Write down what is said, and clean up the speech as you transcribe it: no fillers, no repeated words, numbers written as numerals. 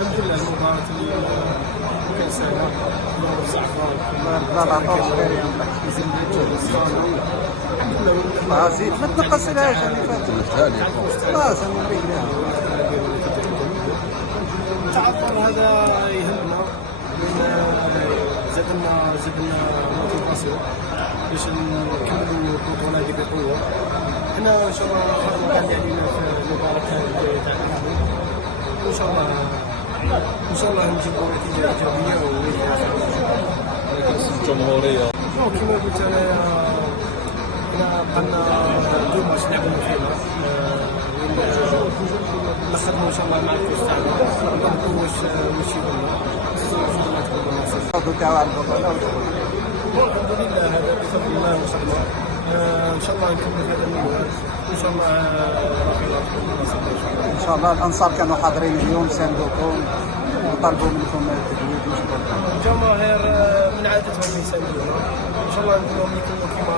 الحمد لله المباراة اليوم كان سهلة، الأمور صعبة، لا العطاء خير ينطق زيد ما تنقصلهاش اللي فاتت خلاص انا نريق لها. التعثر هذا يهمنا زادنا موتيفاسيون باش نكملوا البطولة هذه بقوة. حنا ان شاء الله خير مكان علينا في المباراة الجاية تاعنا، ان شاء الله نجيبوا نتيجة إيجابية الجمهورية. كما قلت انا بقالنا دو ماتش لعبنا فيها، نخدموا ان شاء الله مع الكوش تاعنا نطبقوا واش يقولنا. الفضل تاعو على البطولة الحمد لله هذا بفضل الله وصلنا. ان شاء الله نكمل هذا المنوال وان شاء الله ان شاء الله. الانصار كانوا حاضرين اليوم ساندوكم وطلبوا منكم التجويد وشكرا. الجماهير من عادتهم يساندونا، ان شاء الله نكونوا كما